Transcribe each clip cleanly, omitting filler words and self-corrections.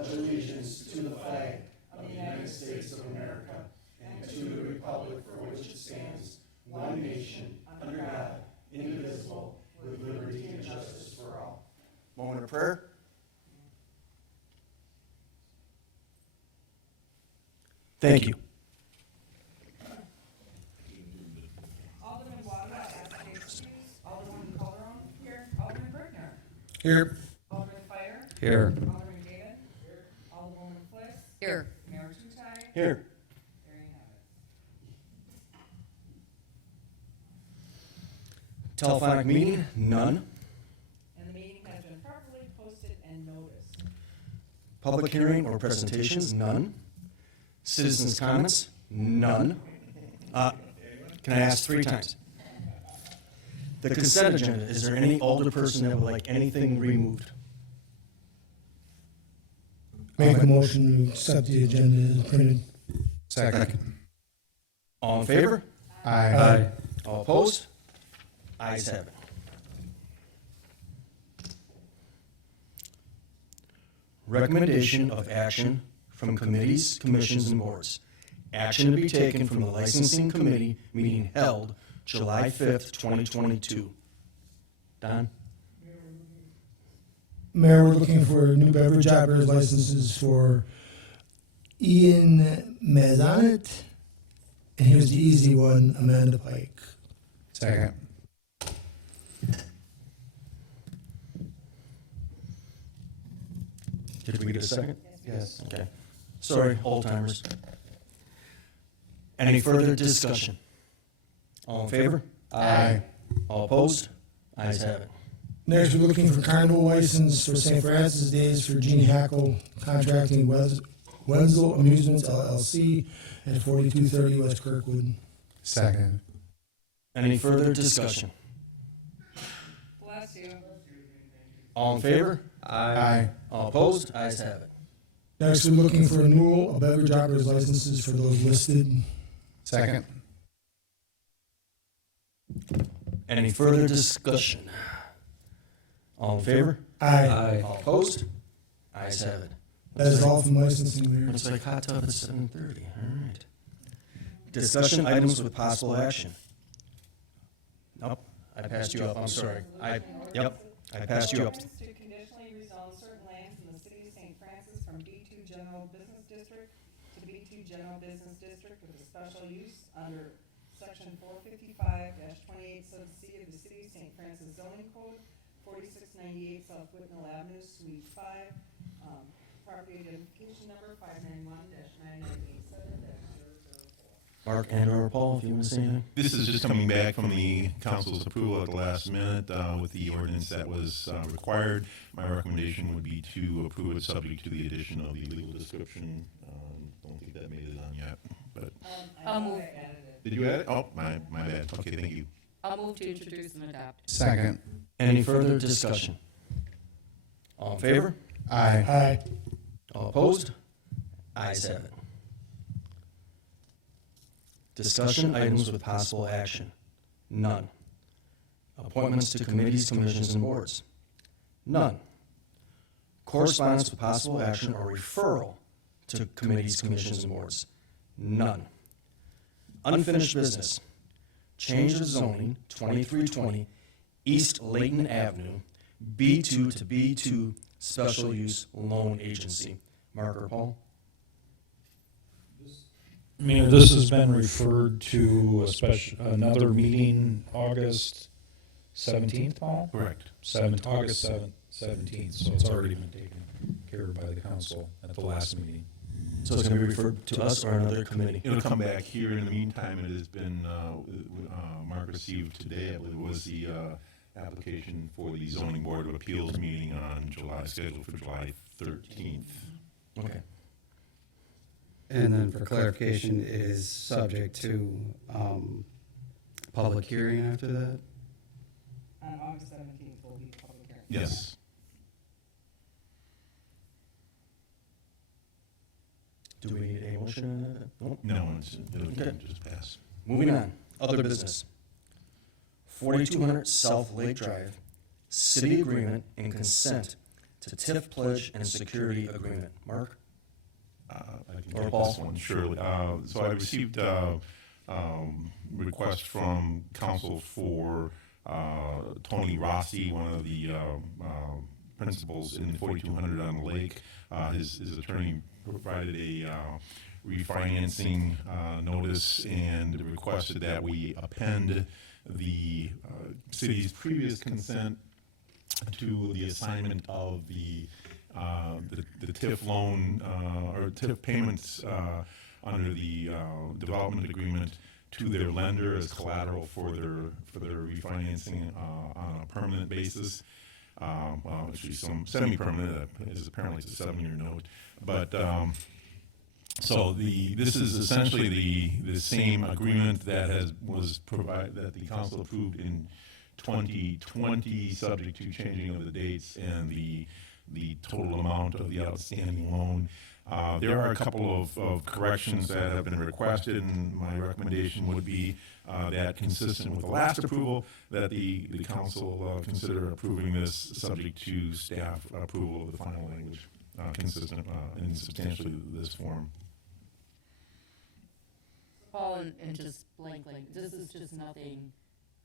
pledge allegiance to the flag of the United States of America and to the republic for which it stands, one nation, under God, indivisible, with liberty and justice for all. Moment of prayer. Thank you. Alderman Wadda, ask to excuse. Alderman Calderon, here. Alderman Bergner. Here. Alderman Fire. Here. Alderman Gavin. Here. Alderwoman Fliss. Here. Mayor Tutai. Here. There you have it. Telephonic meeting? None. And the meeting has been properly posted and noticed. Public hearing or presentations? None. Citizens' comments? None. Can I ask 3 times? The consent agenda, is there any older person that would like anything removed? Make a motion to accept the agenda as printed. Second. All in favor? Aye. All opposed? Ayes have it. Recommendation of action from committees, commissions, and boards. Action to be taken from the licensing committee meeting held July 5th, 2022. Don? Mayor, we're looking for new beverage operators licenses for Ian Mazonet, and here's the easy one, Amanda Pike. Second. Did we get a second? Yes. Okay. Sorry, old timers. Any further discussion? All in favor? Aye. All opposed? Ayes have it. Next, we're looking for carnival license for St. Francis Days for Jeannie Hackle Contracting Wenzel Amusements LLC at 4230 West Kirkwood. Second. Any further discussion? Bless you. All in favor? Aye. All opposed? Ayes have it. Next, we're looking for renewal of beverage operators licenses for those listed. Second. Any further discussion? All in favor? Aye. All opposed? Ayes have it. That is all from licensing, Mayor. Looks like hot tub at 7:30. All right. Discussion items with possible action. Nope, I passed you up. I'm sorry. I passed you up. Ordinance to conditionally rezone certain lands in the city of St. Francis from B2 General Business District to B2 General Business District with a special use under section 455-28 sub C of the city of St. Francis zoning code, 4698 South Whitnell Avenue, Suite 5, property identification number 591-9987-004. Mark and/or Paul, if you want to say anything. This is just coming back from the council's approval at the last minute with the ordinance that was required. My recommendation would be to approve it subject to the addition of the legal description. Don't think that made it on yet, but I'll move. I added it. did you add it? Oh, my bad. Okay, thank you. I'll move to introduce and adopt. Second. Any further discussion? All in favor? Aye. Aye. All opposed? Ayes have it. Discussion items with possible action. None. Appointments to committees, commissions, and boards. None. Correspondence with possible action or referral to committees, commissions, and boards. None. Unfinished business. Change of zoning, 2320 East Layton Avenue, B2 to B2 Special Use Loan Agency. Mark or Paul? Mayor, this has been referred to another meeting, August 17th, Paul? Correct. August 17th, so it's already been taken care of by the council at the last meeting. So it's going to be referred to us or another committee? It'll come back here. In the meantime, it has been, Mark received today, I believe it was the application for the zoning board of appeals meeting on scheduled for July 13th. Okay. And then for clarification, it is subject to public hearing after that? On August 17th will be public hearing. Yes. Do we need a motion on that? Nope. No, it'll Okay. just pass. Moving on. Other business. 4200 South Lake Drive, city agreement and consent to TIF pledge and security agreement. Mark? I can Or take Paul? this one, surely. So I received request from counsel for Tony Rossi, one of the principals in 4200 on the lake. His attorney provided a refinancing notice and requested that we append the city's previous consent to the assignment of the TIF loan or TIF payments under the development agreement to their lender as collateral for their refinancing on a permanent basis. Well, actually, some semi-permanent. Is apparently it's a 7-year note, but so this is essentially the same agreement that was provided that the council approved in 2020, subject to changing of the dates and the total amount of the outstanding loan. There are a couple of corrections that have been requested, and my recommendation would be that, consistent with the last approval, that the council consider approving this subject to staff approval of the final language, consistent in substantially this form. Paul, and just blankly, this is just nothing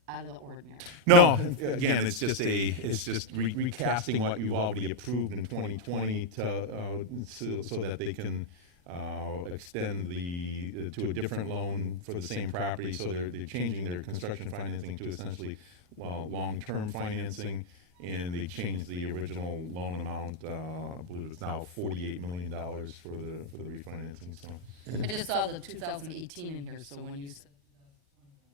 out of the ordinary. No, again, it's just recasting what you already approved in 2020 so that they can extend to a different loan for the same property. So they're changing their construction financing to essentially long-term financing, and they changed the original loan amount. I believe it's now $48 million for the refinancing. So. I just saw the 2018 in here, so when you said.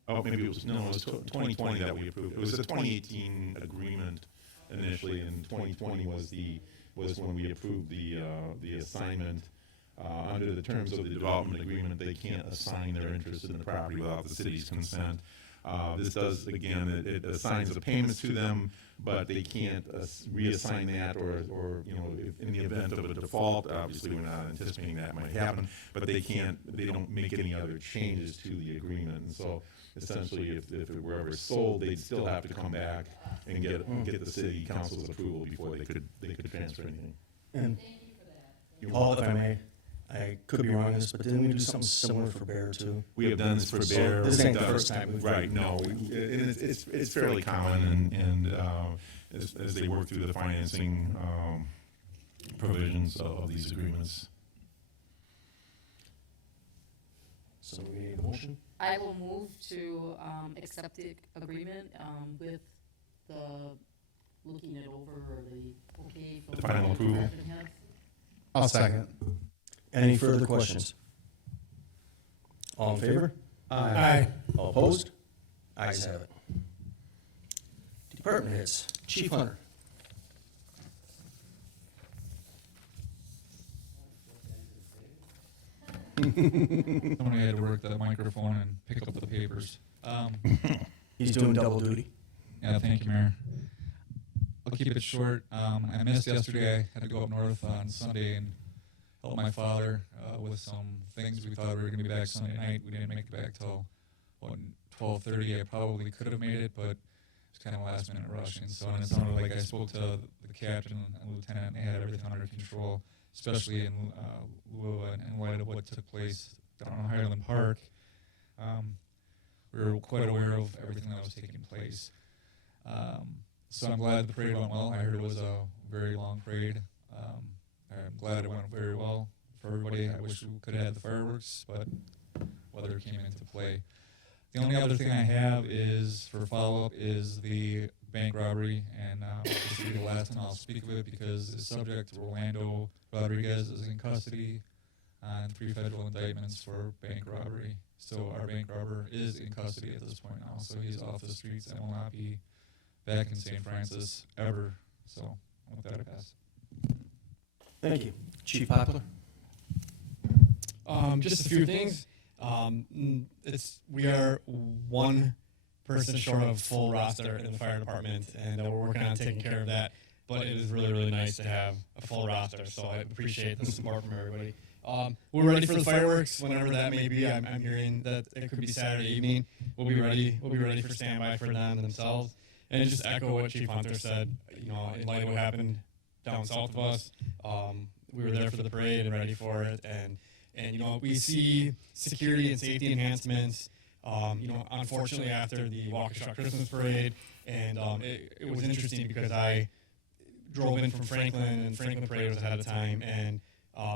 Oh, maybe it was 2020 that we approved. It was a 2018 agreement initially, and 2020 was when we approved the assignment. Under the terms of the development agreement, they can't assign their interest in the property without the city's consent. This does, again, it assigns the payments to them, but they can't reassign that, or if in the event of a default, obviously we're not anticipating that might happen, but they don't make any other changes to the agreement. And so essentially, if it were ever sold, they'd still have to come back and get the city council's approval before they could transfer anything. And Paul, if I may, I could be wrong on this, but didn't we do something similar for Bear too? We have done this for Bear. This ain't the first time we've Right, no. It's fairly common, and as they work through the financing provisions of these agreements. So we need a motion? I will move to accept the agreement with the looking it over, or the okay for The final approval. department heads. I'll second. Any further questions? All in favor? Aye. All opposed? Ayes have it. Department heads. Chief Hunter. Somebody had to work the microphone and pick up the papers. He's doing double duty. Yeah, thank you, Mayor. I'll keep it short. I missed yesterday. I had to go up north on Sunday and help my father with some things. We thought we were going to be back Sunday night. We didn't make it back till 12:30. I probably could have made it, but it's kind of last minute rushing. So it sounded like I spoke to the captain and lieutenant, and they had everything under control, especially in lieu and light of what took place down in Highland Park. We were quite aware of everything that was taking place. So I'm glad the parade went well. I heard it was a very long parade. I'm glad it went very well for everybody. I wish we could have had the fireworks, but weather came into play. The only other thing I have is for follow-up is the bank robbery, and this will be the last time I'll speak of it because it's subject to Orlando Rodriguez is in custody on 3 federal indictments for bank robbery. So our bank robber is in custody at this point now, so he's off the streets and will not be back in St. Francis ever. So with that, I pass. Thank you. Chief Poplar. Just a few things. We are one person short of full roster in the fire department, and we're working on taking care of that. But it is really, really nice to have a full roster, so I appreciate the support from everybody. We're ready for the fireworks whenever that may be. I'm hearing that it could be Saturday evening. We'll be ready. We'll be ready for standby for them themselves. And just echo what Chief Hunter said. In light of what happened down south of us. We were there for the parade and ready for it, and you know, we see security and safety enhancements. You know, unfortunately, after the Waukesha Christmas parade, and it was interesting because I drove in from Franklin, and Franklin parade was ahead of time, and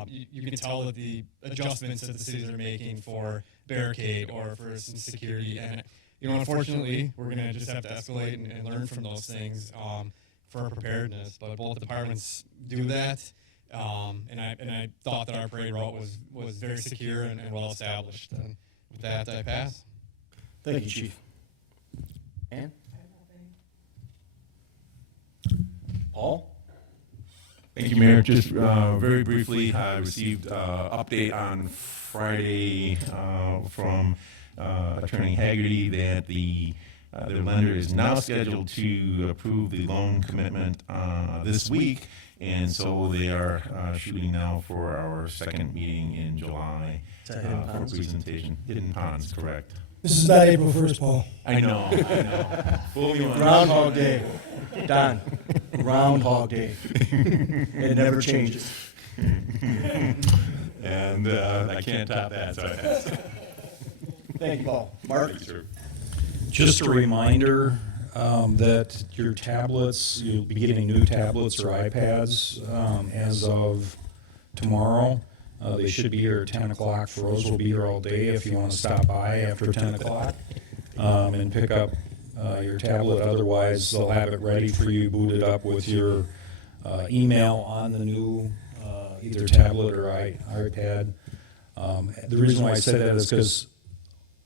you can tell that the adjustments that the cities are making for barricade or for some security, and you know, unfortunately, we're going to just have to escalate and learn from those things for our preparedness. But both departments do that, and I thought that our parade route was very secure and well established. And with that, I pass. Thank you, Chief. Ann? Paul? Thank you, Mayor. Just very briefly, I received update on Friday from Attorney Haggerty that the lender is now scheduled to approve the loan commitment this week, and so they are shooting now for our second meeting in July Is that Hidden for Ponds? presentation. Hidden Ponds, correct. This is not April 1st, Paul. I know. Fool me once. Groundhog Day. Don, Groundhog Day. It never changes. And I can't top that, so I pass. Thank you, Paul. Mark? Thank you, sir. Just a reminder that your tablets, you'll be getting new tablets or iPads as of tomorrow. They should be here at 10 o'clock. Rose will be here all day if you want to stop by after 10 o'clock and pick up your tablet. Otherwise, they'll have it ready for you, booted up with your email on the new either tablet or iPad. The reason why I say that is because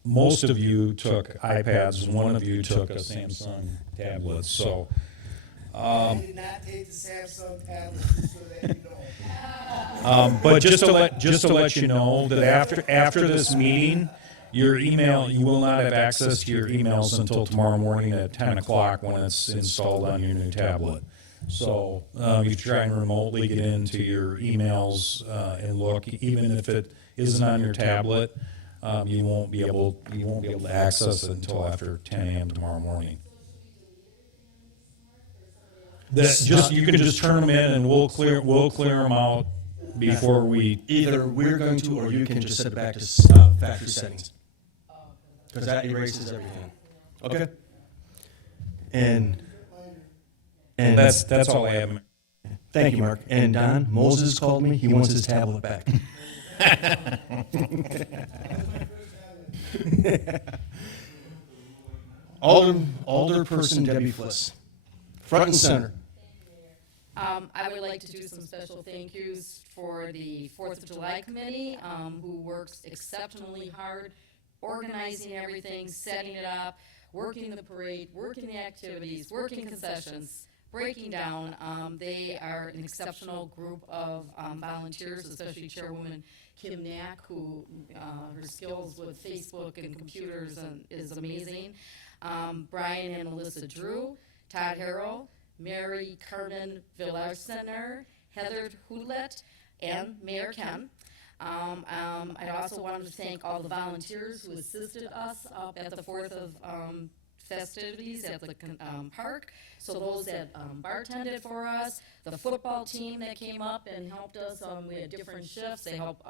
most of you took iPads and one of you took a Samsung tablet. So I did not take the Samsung tablet, so that you know. but just to let you know that after this meeting, your email, you will not have access to your emails until tomorrow morning at 10 o'clock when it's installed on your new tablet. So you try and remotely get into your emails and look, even if it isn't on your tablet, you won't be able to access it until after 10 a.m. tomorrow morning. You can just turn them in and we'll clear them out before we. Either we're going to, or you can just set it back to factory settings. Because that erases everything. Okay? And That's all I have. thank you, Mark. And Don, Moses called me. He wants his tablet back. Alderperson Debbie Fliss, front and center. I would like to do some special thank yous for the 4th of July committee, who works exceptionally hard, organizing everything, setting it up, working the parade, working the activities, working concessions, breaking down. They are an exceptional group of volunteers, especially Chairwoman Kim Knack, who her skills with Facebook and computers is amazing. Brian and Melissa Drew, Todd Harrell, Mary Carmen Villarsener, Heather Houlet, and Mayor Ken. I also wanted to thank all the volunteers who assisted us up at the 4th of festivities at the park. So those that bartended for us, the football team that came up and helped us, we had different shifts. They helped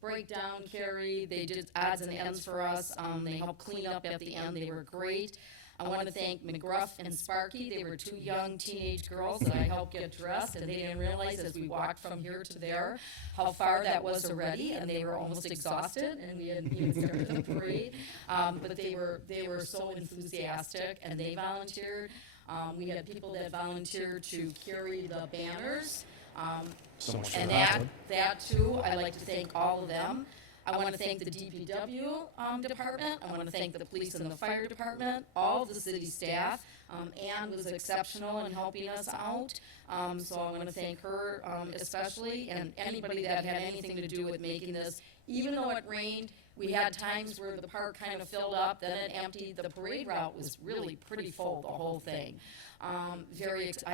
break down, carry. They did odds and ends for us. They helped clean up at the end. They were great. I want to thank McGruff and Sparky. They were two young teenage girls that I helped get dressed, and they didn't realize as we walked from here to there how far that was already, and they were almost exhausted, and we hadn't even started the parade. But they were so enthusiastic, and they volunteered. We had people that volunteered to carry the banners. So much And that too, I'd like to thank all of them. I want to thank the DPW department. I want to thank the police and the fire department, all of the city staff. Ann was exceptional in helping us out. So I want to thank her especially, and anybody that had anything to do with making this. Even though it rained, we had times where the park kind of filled up, then it emptied. The parade route was really pretty full, the whole thing. I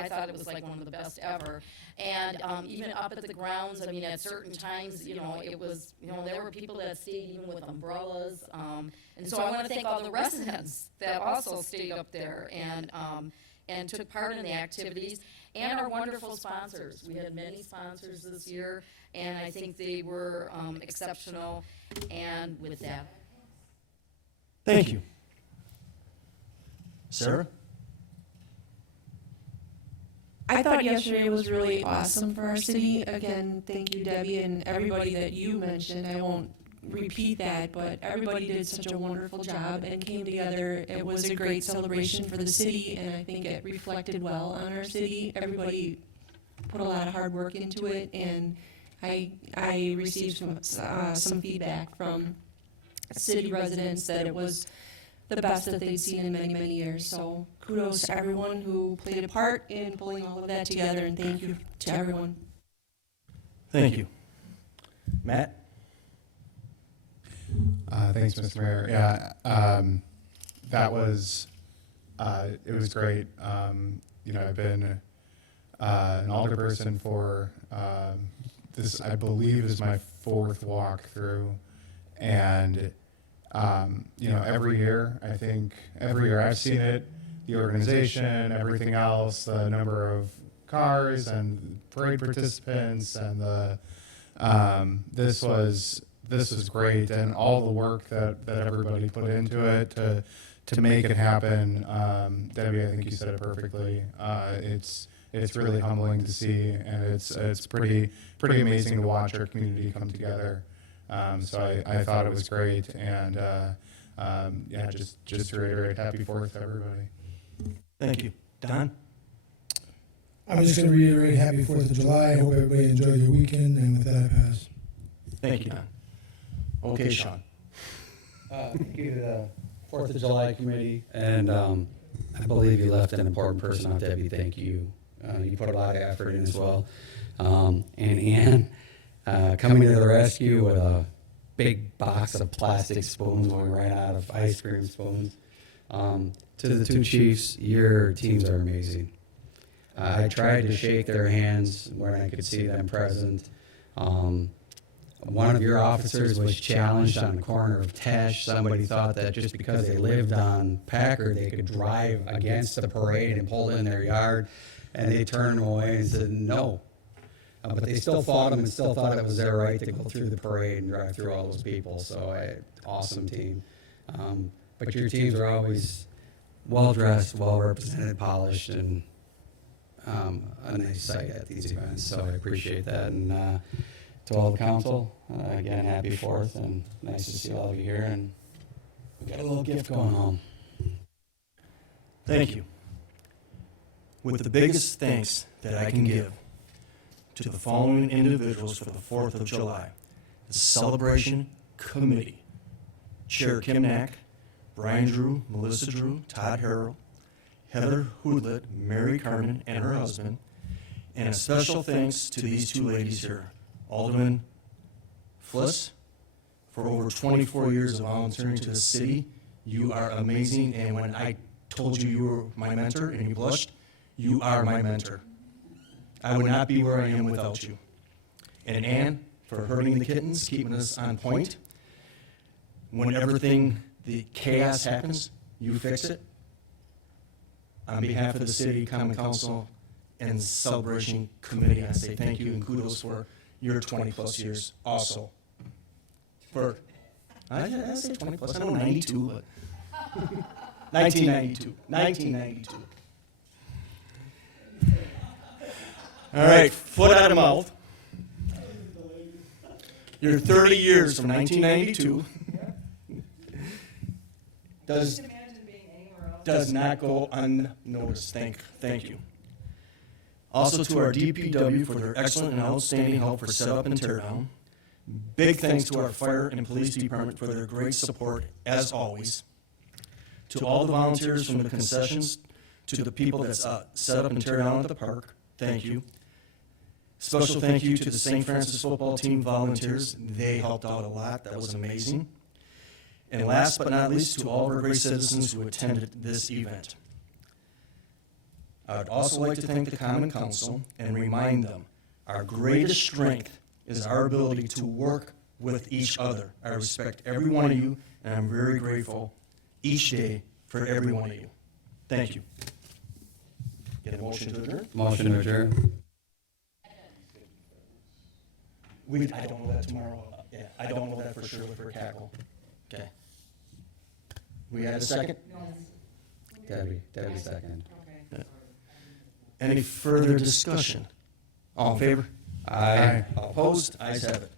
thought it was like one of the best ever. And even up at the grounds, I mean, at certain times, it was, there were people that stayed even with umbrellas. And so I want to thank all the residents that also stayed up there and took part in the activities. and our wonderful sponsors. We had many sponsors this year, and I think they were exceptional. And with that, Thank you. Sarah? I thought yesterday was really awesome for our city. Again, thank you, Debbie, and everybody that you mentioned. I won't repeat that, but everybody did such a wonderful job and came together. It was a great celebration for the city, and I think it reflected well on our city. Everybody put a lot of hard work into it, and I received some feedback from city residents that it was the best that they'd seen in many, many years. So kudos to everyone who played a part in pulling all of that together, and thank you to everyone. Thank you. Matt? Thanks, Mr. Mayor. Yeah, that was, it was great. You know, I've been an alderperson for this, I believe, is my 4th walk through, and you know, every year I've seen it, the organization, everything else, the number of cars and parade participants, and the this was great, and all the work that everybody put into it to make it happen. Debbie, I think you said it perfectly. It's really humbling to see, and it's pretty amazing to watch our community come together. So I thought it was great, and yeah, just to reiterate, happy 4th to everybody. Thank you. Don? I'm just going to reiterate happy 4th of July. I hope everybody enjoyed your weekend, and with that, I pass. Thank you, Don. Okay, Sean. Thank you to the 4th of July committee, and I believe you left an important person off, Debbie. Thank you. You put a lot of effort in as well. And Ann, coming to the rescue with a big box of plastic spoons when we ran out of ice cream spoons. To the 2 chiefs, your teams are amazing. I tried to shake their hands when I could see them present. One of your officers was challenged on the corner of Tesh. Somebody thought that just because they lived on Packard, they could drive against the parade and pull in their yard, and they turned away and said no. But they still fought them and still thought it was their right to go through the parade and drive through all those people. So, awesome team. But your teams are always well-dressed, well-represented, polished, and a nice sight at these events. So I appreciate that. And to all the council, again, happy 4th, and nice to see all of you here. And we got a little gift going home. Thank you. With the biggest thanks that I can give to the following individuals for the 4th of July: the Celebration Committee, Chair Kim Knack, Brian Drew, Melissa Drew, Todd Harrell, Heather Hoodlet, Mary Carmen, and her husband, and a special thanks to these 2 ladies here, Alderman Fliss, for over 24 years of volunteering to the city. You are amazing, and when I told you you were my mentor and you blushed, you are my mentor. I would not be where I am without you. And Ann, for herding the kittens, keeping us on point. When everything, the chaos happens, you fix it. On behalf of the city, common council, and celebration committee, I say thank you and kudos for your 20-plus years also. For, I say 20-plus, I know 92, but 1992. All right, foot out of mouth. You're 30 years from 1992. Does not go unnoticed. Thank you. Also to our DPW for their excellent and outstanding help for setup and teardown. Big thanks to our fire and police department for their great support, as always. To all the volunteers from the concessions, to the people that set up and tear down at the park, thank you. Special thank you to the St. Francis football team volunteers. They helped out a lot. That was amazing. And last but not least, to all of our great citizens who attended this event. I would also like to thank the Common Council and remind them our greatest strength is our ability to work with each other. I respect every one of you, and I'm very grateful each day for every one of you. Thank you. Get a motion to adjourn? Motion to adjourn. I don't know that tomorrow. Yeah, I don't know that for sure with her cackle. Okay. We had a second? Debbie second. Any further discussion? All in favor? Aye. All opposed? Ayes have it.